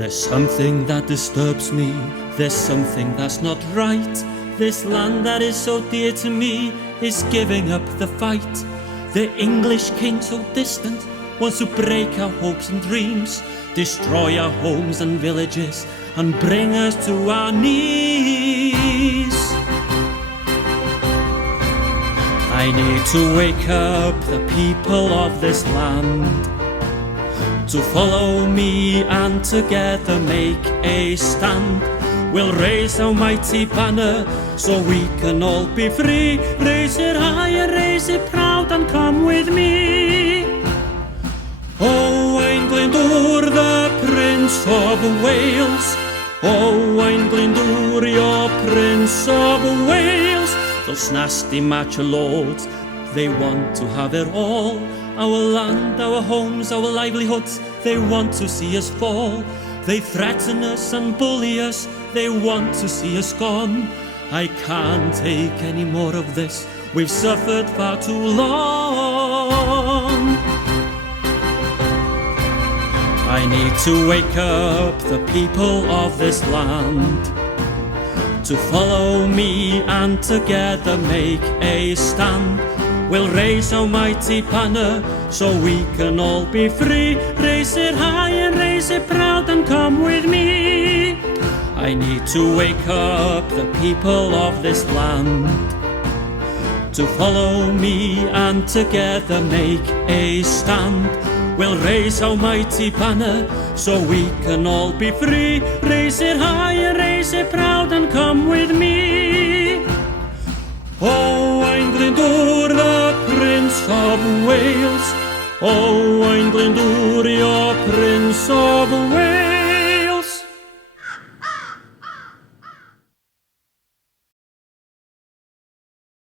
There's something that disturbs me, there's something that's not right. This land that is so dear to me is giving up the fight. The English king so distant wants to break our hopes and dreams, destroy our homes and villages, and bring us to our knees. I need to wake up the people of this land to follow me and together make a stand. We'll raise our mighty banner so we can all be free. Raise it high and raise it proud and come with me. Owain Glyndŵr, the Prince of Wales. Owain Glyndŵr, your Prince of Wales. Those nasty macho lords, they want to have it all. Our land, our homes, our livelihoods, they want to see us fall. They threaten us and bully us, they want to see us gone. I can't take any more of this, we've suffered far too long. I need to wake up the people of this land to follow me and together make a stand. We'll raise our mighty banner so we can all be free. Raise it high and raise it proud and come with me. I need to wake up the people of this land to follow me and together make a stand. We'll raise our mighty banner so we can all be free. Raise it high and raise it proud and come with me. Owain Glyndŵr, the Prince of Wales. Owain Glyndŵr, your Prince of Wales.